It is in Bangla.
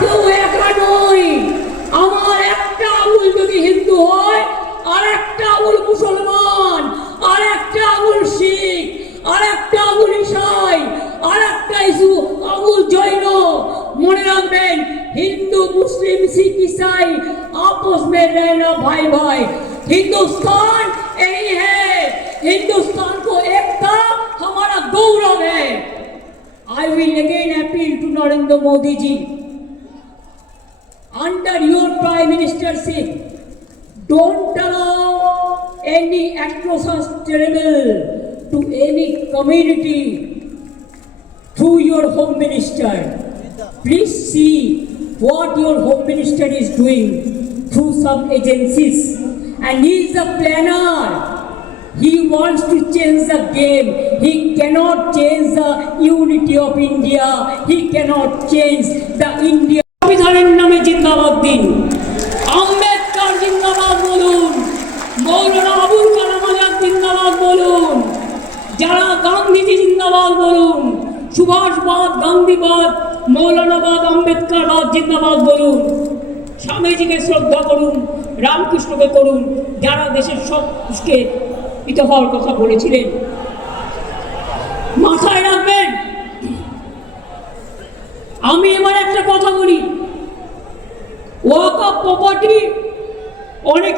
কেউ একা নই। আমার একটা আঙুল যদি হিন্দু হয়, আর একটা আঙুল মুসলমান, আর একটা আঙুল শিখ, আর একটা আঙুল ইসাই, আর একটা আঙুল জৈন। মনে রাখবেন, हिंदू मुस्लिम सिख ईसाई आपस में रहना भाई भाई। हिंदुस्तान यही है, हिंदुस्तान को एकता हमारा गौरव है। I will again appeal to Narendra Modi ji, under your prime ministership, don't allow any atrocious terrible to any community through your home minister. Please see what your home minister is doing through some agencies, and he is a planner. He wants to change the game. He cannot change the unity of India. He cannot change the India. সংবিধানের নামে জিন্দাবাদ দিন, আম্বেদকর জিন্দাবাদ বলুন, মৌলানা আবুল কালাম আজাদ জিন্দাবাদ বলুন, যারা গান্ধীজি জিন্দাবাদ বলুন, সুভাষবাদ, গান্ধীবাদ, মৌলানাবাদ, আম্বেদকরবাদ জিন্দাবাদ বলুন। স্বামীজিকে শ্রদ্ধা করুন, রামকৃষ্ণকে করুন, যারা দেশের সবকে পিতা হওয়ার কথা বলেছিলেন। মাথায় রাখবেন, আমি এবার একটা কথা বলি, ওয়াকফ প্রপার্টি অনেক